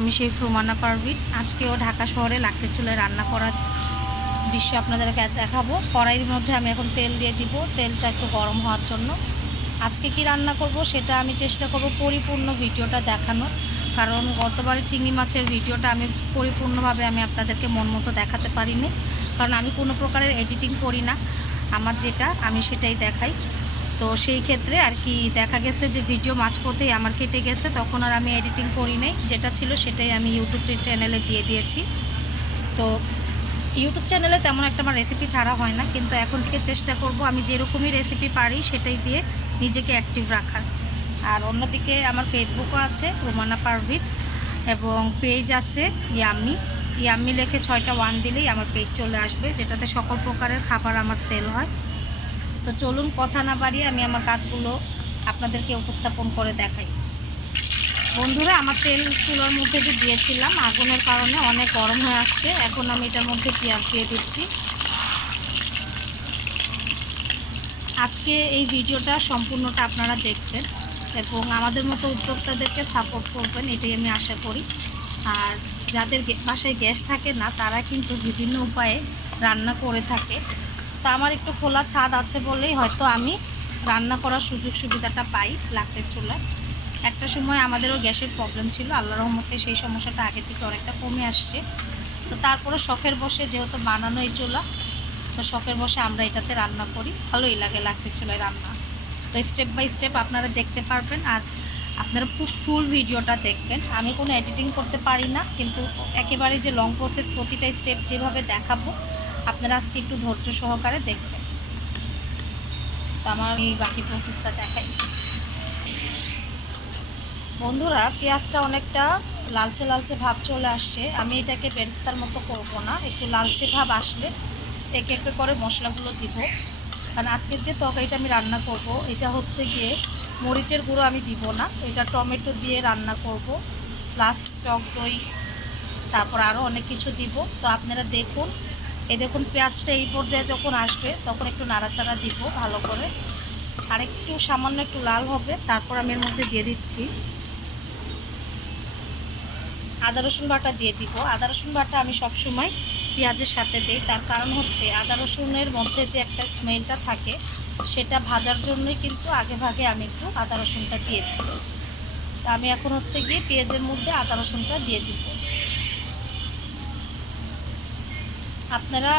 আমি শেফ রুমানা পারভিন। আজকেও ঢাকা শহরে লাকড়ির চুলায় রান্না করার দৃশ্য আপনাদেরকে দেখাবো। কড়াইয়ের মধ্যে আমি এখন তেল দিয়ে দিব, তেলটা একটু গরম হওয়ার জন্য। আজকে কি রান্না করব সেটা আমি চেষ্টা করব পরিপূর্ণ ভিডিওটা দেখানোর, কারণ গতবারে চিংড়ি মাছের ভিডিওটা আমি পরিপূর্ণভাবে আপনাদেরকে মন মতো দেখাতে পারিনি, কারণ আমি কোনো প্রকারের এডিটিং করি না, আমার যেটা আমি সেটাই দেখাই। তো সেই ক্ষেত্রে আর কি দেখা গেছে যে ভিডিও মাঝপথেই আমার কেটে গেছে, তখন আর আমি এডিটিং করি নাই, যেটা ছিল সেটাই আমি ইউটিউব চ্যানেলে দিয়ে দিয়েছি। তো ইউটিউব চ্যানেলে তেমন একটা আমার রেসিপি ছাড়া হয় না, কিন্তু এখন থেকে চেষ্টা করব আমি যেরকমই রেসিপি পারি সেটাই দিয়ে নিজেকে অ্যাক্টিভ রাখার। আর অন্যদিকে আমার ফেসবুকও আছে রুমানা পারভিন, এবং পেজ আছে ইয়াম্মি লেখে 6টা 1 দিলেই আমার পেজ চলে আসবে, যেটাতে সকল প্রকারের খাবার আমার সেল হয়। তো চলুন কথা না বাড়িয়ে আমি আমার কাজগুলো আপনাদেরকে উপস্থাপন করে দেখাই। বন্ধুরা, আমার তেল চুলার মধ্যে যে দিয়েছিলাম আগুনের কারণে অনেক গরম হয়ে আসছে। এখন আমি এটার মধ্যে পেঁয়াজ দিয়ে দিচ্ছি। আজকে এই ভিডিওটা সম্পূর্ণটা আপনারা দেখবেন এবং আমাদের মতো উদ্যোক্তাদেরকে সাপোর্ট করবেন, এটাই আমি আশা করি। আর যাদের বাসায় গ্যাস থাকে না তারা কিন্তু বিভিন্ন উপায়ে রান্না করে থাকে। তো আমার একটু খোলা ছাদ আছে বলেই হয়তো আমি রান্না করার সুযোগ সুবিধাটা পাই লাকড়ির চুলায়। একটা সময় আমাদেরও গ্যাসের প্রবলেম ছিল, আল্লাহর রহমতে সেই সমস্যাটা আগে থেকে অনেকটা কমে আসছে। তো তারপরে শখের বসে যেহেতু বানানো এই চুলা, তো শখের বসে আমরা এটাতে রান্না করি, ভালোই লাগে লাকড়ির চুলায় রান্না। তো স্টেপ বাই স্টেপ আপনারা দেখতে পারবেন, আর আপনারা ফুল ভিডিওটা দেখবেন। আমি কোনো এডিটিং করতে পারি না, কিন্তু একেবারে যে লং প্রসেস প্রতিটা স্টেপ যেভাবে দেখাবো আপনারা আজকে একটু ধৈর্য সহকারে দেখবেন। তো আমার এই বাকি প্রসেসটা দেখাই। বন্ধুরা, পেঁয়াজটা অনেকটা লালচে লালচে ভাব চলে আসছে। আমি এটাকে বেরেস্তার মতো করব না, একটু লালচে ভাব আসলে একে একে করে মশলাগুলো দিব। কারণ আজকের যে তরকারিটা আমি রান্না করব এটা হচ্ছে গিয়ে মরিচের গুঁড়ো আমি দিব না, এটা টমেটো দিয়ে রান্না করব, প্লাস টক দই, তারপর আরও অনেক কিছু দিব। তো আপনারা দেখুন, দেখুন পেঁয়াজটা এই পর্যায়ে যখন আসবে তখন একটু নাড়াচাড়া দিব ভালো করে, আর একটু সামান্য একটু লাল হবে, তারপর আমি এর মধ্যে দিয়ে দিচ্ছি আদা রসুন বাটা দিয়ে দিব। আদা রসুন বাটা আমি সবসময় পেঁয়াজের সাথে দিই, তার কারণ হচ্ছে আদা রসুনের মধ্যে যে একটা স্মেলটা থাকে সেটা ভাজার জন্যই কিন্তু আগে ভাগে আমি একটু আদা রসুনটা দিয়ে দিই। তা আমি এখন হচ্ছে গিয়ে পেঁয়াজের মধ্যে আদা রসুনটা দিয়ে দিব। আপনারা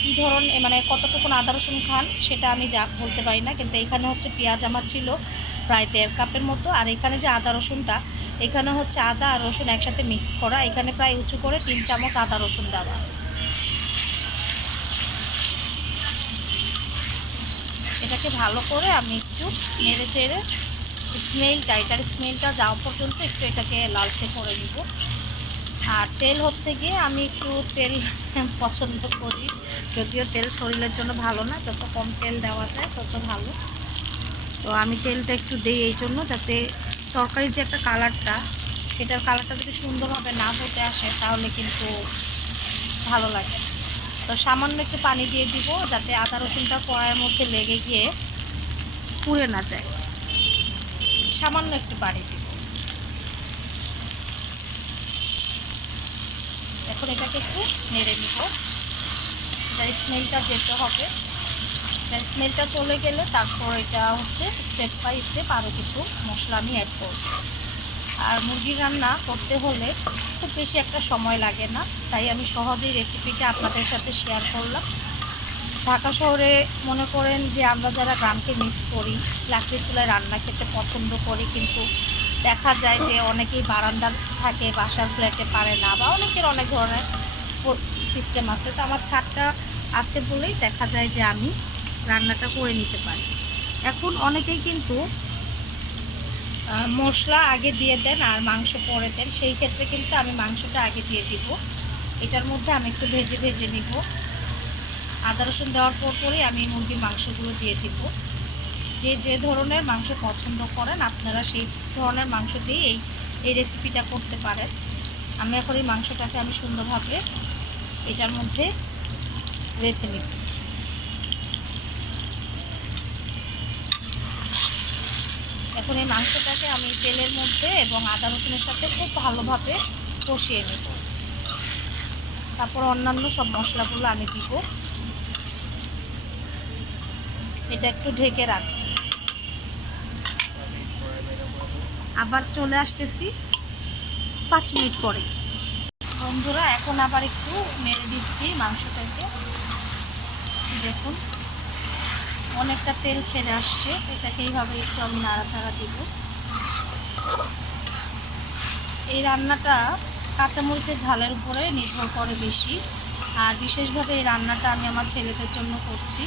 কী ধরনের মানে কতটুকুন আদা রসুন খান সেটা আমি বলতে পারি না, কিন্তু এখানে হচ্ছে পেঁয়াজ আমার ছিল প্রায় 1.5 কাপের মতো, আর এখানে যে আদা রসুনটা, এখানে হচ্ছে আদা আর রসুন একসাথে মিক্স করা, এখানে প্রায় উঁচু করে 3 চামচ আদা রসুন দেওয়া। এটাকে ভালো করে আমি একটু নেড়ে চেড়ে এটার স্মেলটা যাওয়া পর্যন্ত একটু এটাকে লালচে করে নিব। আর তেল হচ্ছে গিয়ে আমি একটু তেল পছন্দ করি, যদিও তেল শরীরের জন্য ভালো না, যত কম তেল দেওয়া যায় তত ভালো। তো আমি তেলটা একটু দিই এই জন্য যাতে তরকারির যে একটা কালারটা, সেটার কালারটা যদি সুন্দরভাবে না ফুটে আসে তাহলে কিন্তু ভালো লাগে। তো সামান্য একটু পানি দিয়ে দিব যাতে আদা রসুনটা কড়াইয়ের মধ্যে লেগে গিয়ে পুড়ে না যায়, সামান্য একটু পানি দিব। এখন এটাকে একটু নেড়ে নিব, এটার স্মেলটা যেতে হবে। এটার স্মেলটা চলে গেলে তারপর এটা হচ্ছে স্টেপ বাই স্টেপ আরও কিছু মশলা আমি অ্যাড করব। আর মুরগির রান্না করতে হলে খুব বেশি একটা সময় লাগে না, তাই আমি সহজেই রেসিপিটা আপনাদের সাথে শেয়ার করলাম। ঢাকা শহরে মনে করেন যে আমরা যারা গ্রামকে মিস করি, লাকড়ির চুলায় রান্না খেতে পছন্দ করি, কিন্তু দেখা যায় যে অনেকেই বারান্দা থাকে, বাসার ফ্ল্যাটে পারে না, বা অনেকের অনেক ধরনের সিস্টেম আছে। তো আমার ছাদটা আছে বলেই দেখা যায় যে আমি রান্নাটা করে নিতে পারি। এখন অনেকেই কিন্তু মশলা আগে দিয়ে দেন আর মাংস পরে দেন, সেই ক্ষেত্রে কিন্তু আমি মাংসটা আগে দিয়ে দিব। এটার মধ্যে আমি একটু ভেজে ভেজে নিব, আদা রসুন দেওয়ার পরেই আমি মুরগির মাংসগুলো দিয়ে দিব। যে যে ধরনের মাংস পছন্দ করেন আপনারা সেই ধরনের মাংস দিয়ে এই রেসিপিটা করতে পারেন। আমি এখন এই মাংসটাকে আমি সুন্দরভাবে এটার মধ্যে রেখে নিব। এখন এই মাংসটাকে আমি তেলের মধ্যে এবং আদা রসুনের সাথে খুব ভালোভাবে কষিয়ে নেব। তারপর অন্যান্য সব মশলাগুলো আমি দিব। এটা একটু ঢেকে রাখব। আবার চলে আসতেছি 5 মিনিট পরে। বন্ধুরা এখন আবার একটু নেড়ে দিচ্ছি মাংসটাকে। দেখুন অনেকটা তেল ছেড়ে আসছে, এটাকে এইভাবে একটু আমি নাড়াচাড়া দিব। এই রান্নাটা কাঁচামরিচের ঝালের উপরে নির্ভর করে বেশি, আর বিশেষভাবে এই রান্নাটা আমি আমার ছেলেদের জন্য করছি।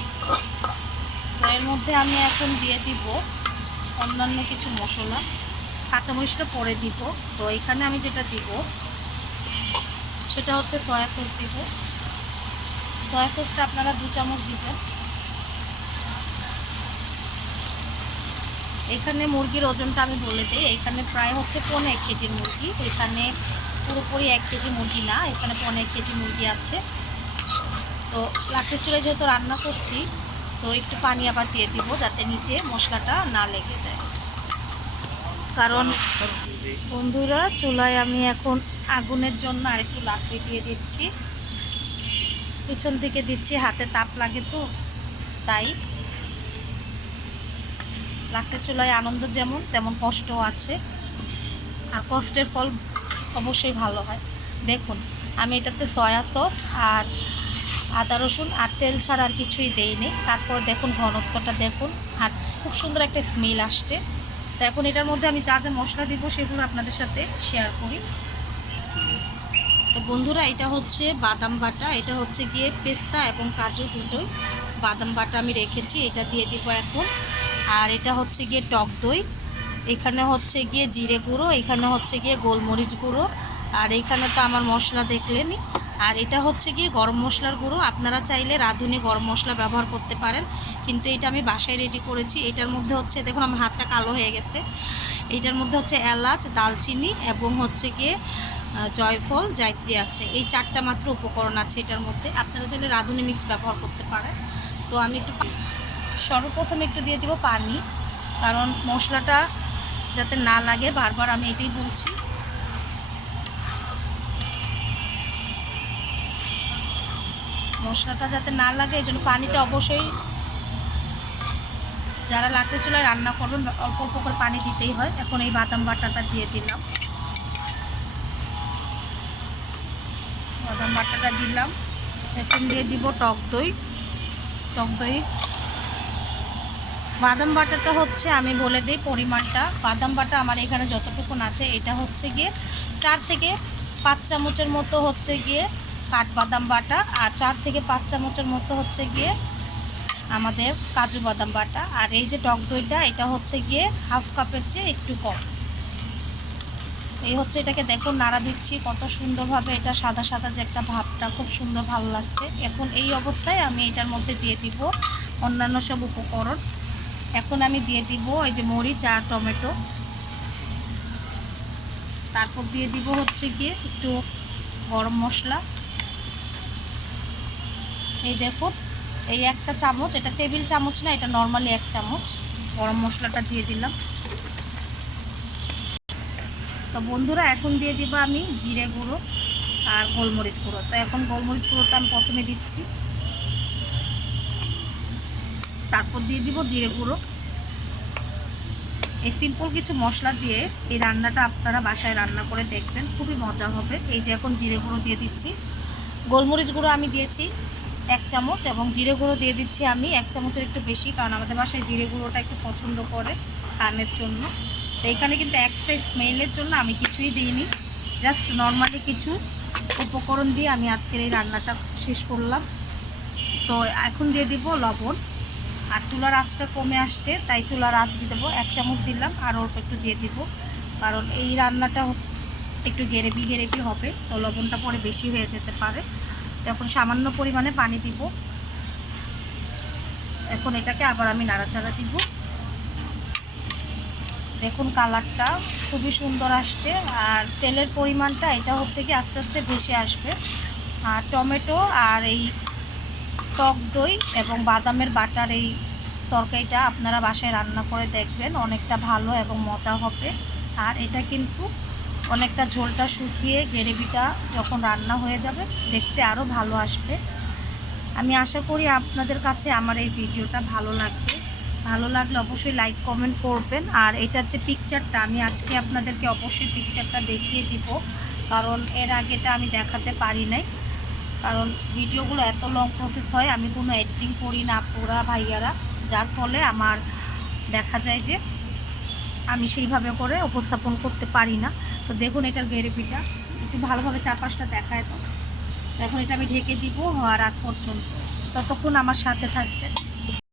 তো এর মধ্যে আমি এখন দিয়ে দিব অন্যান্য কিছু মশলা। কাঁচামরিচটা পরে দিব। তো এখানে আমি যেটা দিব সেটা হচ্ছে সয়া সস দিব। সয়া সসটা আপনারা 2 চামচ দিবেন। এখানে মুরগির ওজনটা আমি বলে দিই, এখানে প্রায় হচ্ছে 1.5 কেজি মুরগি। এখানে পুরোপুরি 1 কেজি মুরগি না, এখানে 1.5 কেজি মুরগি আছে। তো লাকড়ির চুলায় যেহেতু রান্না করছি, তো একটু পানি আবার দিয়ে দিব যাতে নিচে মশলাটা না লেগে যায়। কারণ বন্ধুরা চুলায় আমি এখন আগুনের জন্য আরেকটু লাকড়ি দিয়ে দিচ্ছি। পিছন থেকে দিচ্ছি, হাতে তাপ লাগে তো তাই। লাকড়ির চুলায় আনন্দ যেমন তেমন কষ্টও আছে, আর কষ্টের ফল অবশ্যই ভালো হয়। দেখুন আমি এটাতে সয়া সস আর আদা রসুন আর তেল ছাড়া আর কিছুই দেইনি। তারপর দেখুন ঘনত্বটা দেখুন, আর খুব সুন্দর একটা স্মেল আসছে। তো এখন এটার মধ্যে আমি যা যা মশলা দিব সেগুলো আপনাদের সাথে শেয়ার করি। তো বন্ধুরা এটা হচ্ছে বাদাম বাটা, এটা হচ্ছে গিয়ে পেস্তা এবং কাজু দুটোই বাদাম বাটা আমি রেখেছি, এটা দিয়ে দিব এখন। আর এটা হচ্ছে গিয়ে টক দই, এখানে হচ্ছে গিয়ে জিরে গুঁড়ো, এখানে হচ্ছে গিয়ে গোলমরিচ গুঁড়ো, আর এইখানে তো আমার মশলা দেখলেনই। আর এটা হচ্ছে গিয়ে গরম মশলার গুঁড়ো। আপনারা চাইলে রাঁধুনি গরম মশলা ব্যবহার করতে পারেন, কিন্তু এটা আমি বাসায় রেডি করেছি। এটার মধ্যে হচ্ছে দেখুন আমার হাতটা কালো হয়ে গেছে। এইটার মধ্যে হচ্ছে এলাচ, দালচিনি এবং হচ্ছে গিয়ে জয়ফল, জায়ত্রী আছে। এই 4টা মাত্র উপকরণ আছে এটার মধ্যে। আপনারা চাইলে রাঁধুনি মিক্স ব্যবহার করতে পারেন। তো আমি একটু সর্বপ্রথম একটু দিয়ে দিব পানি, কারণ মশলাটা যাতে না লাগে, বারবার আমি এটাই বলছি। মশলাটা যাতে না লাগে এই জন্য পানিটা অবশ্যই, যারা লাকড়ির চুলায় রান্না করবেন অল্প অল্প করে পানি দিতেই হয়। এখন এই বাদাম বাটাটা দিয়ে দিলাম, বাদাম বাটাটা দিলাম। এখন দিয়ে দিব টক দই। টক দই বাদাম বাটাটা হচ্ছে আমি বলে দিই পরিমাণটা। বাদাম বাটা আমার এখানে যতটুকুন আছে এটা হচ্ছে গিয়ে 4 থেকে 5 চামচের মতো হচ্ছে গিয়ে কাঠবাদাম বাটা, আর 4 থেকে 5 চামচের মতো হচ্ছে গিয়ে আমাদের কাজু বাদাম বাটা। আর এই যে টক দইটা এটা হচ্ছে গিয়ে হাফ কাপের চেয়ে একটু কম। এই হচ্ছে এটাকে দেখুন নাড়া দিচ্ছি কত সুন্দরভাবে, এটা সাদা সাদা যে একটা ভাবটা খুব সুন্দর ভালো লাগছে। এখন এই অবস্থায় আমি এটার মধ্যে দিয়ে দিব অন্যান্য সব উপকরণ। এখন আমি দিয়ে দিব এই যে মরিচ আর টমেটো, তারপর দিয়ে দিব হচ্ছে গিয়ে একটু গরম মশলা। এই দেখুন এই 1টা চামচ, এটা টেবিল চামচ না, এটা নর্মালি 1 চামচ গরম মশলাটা দিয়ে দিলাম। তো বন্ধুরা এখন দিয়ে দিব আমি জিরে গুঁড়ো আর গোলমরিচ গুঁড়ো। তো এখন গোলমরিচ গুঁড়োটা আমি প্রথমে দিচ্ছি, তারপর দিয়ে দিব জিরে গুঁড়ো। এই সিম্পল কিছু মশলা দিয়ে এই রান্নাটা আপনারা বাসায় রান্না করে দেখবেন, খুবই মজা হবে। এই যে এখন জিরে গুঁড়ো দিয়ে দিচ্ছি, গোলমরিচ গুঁড়ো আমি দিয়েছি 1 চামচ এবং জিরে গুঁড়ো দিয়ে দিচ্ছি আমি 1 চামচের একটু বেশি, কারণ আমাদের বাসায় জিরে গুঁড়োটা একটু পছন্দ করে কানের জন্য। তো এখানে কিন্তু এক্সট্রা স্মেলের জন্য আমি কিছুই দিইনি, জাস্ট নর্মালি কিছু উপকরণ দিয়ে আমি আজকের এই রান্নাটা শেষ করলাম। তো এখন দিয়ে দিব লবণ। আর চুলার আঁচটা কমে আসছে তাই চুলার আঁচ দিয়ে দেবো, 1 চামচ দিলাম আর অল্প একটু দিয়ে দিব, কারণ এই রান্নাটা একটু গ্রেভি গ্রেভি হবে, তো লবণটা পরে বেশি হয়ে যেতে পারে। তো এখন সামান্য পরিমাণে পানি দিব। এখন এটাকে আবার আমি নাড়াচাড়া দিব। দেখুন কালারটা খুবই সুন্দর আসছে, আর তেলের পরিমাণটা এটা হচ্ছে কি আস্তে আস্তে ভেসে আসবে। আর টমেটো আর এই টক দই এবং বাদামের বাটার এই তরকারিটা আপনারা বাসায় রান্না করে দেখবেন, অনেকটা ভালো এবং মজা হবে। আর এটা কিন্তু অনেকটা ঝোলটা শুকিয়ে গ্রেভিটা যখন রান্না হয়ে যাবে দেখতে আরও ভালো আসবে। আমি আশা করি আপনাদের কাছে আমার এই ভিডিওটা ভালো লাগবে। ভালো লাগলে অবশ্যই লাইক কমেন্ট করবেন। আর এটার যে পিকচারটা আমি আজকে আপনাদেরকে অবশ্যই পিকচারটা দেখিয়ে দিব, কারণ এর আগেটা আমি দেখাতে পারি নাই, কারণ ভিডিওগুলো এত লং প্রসেস হয়, আমি কোনো এডিটিং করি না পুরা ভাইয়ারা, যার ফলে আমার দেখা যায় যে আমি সেইভাবে করে উপস্থাপন করতে পারি না। তো দেখুন এটার গ্রেভিটা একটু ভালোভাবে চারপাশটা দেখায়। তো এখন এটা আমি ঢেকে দিব হওয়ার আগ পর্যন্ত, ততক্ষণ আমার সাথে থাকবেন।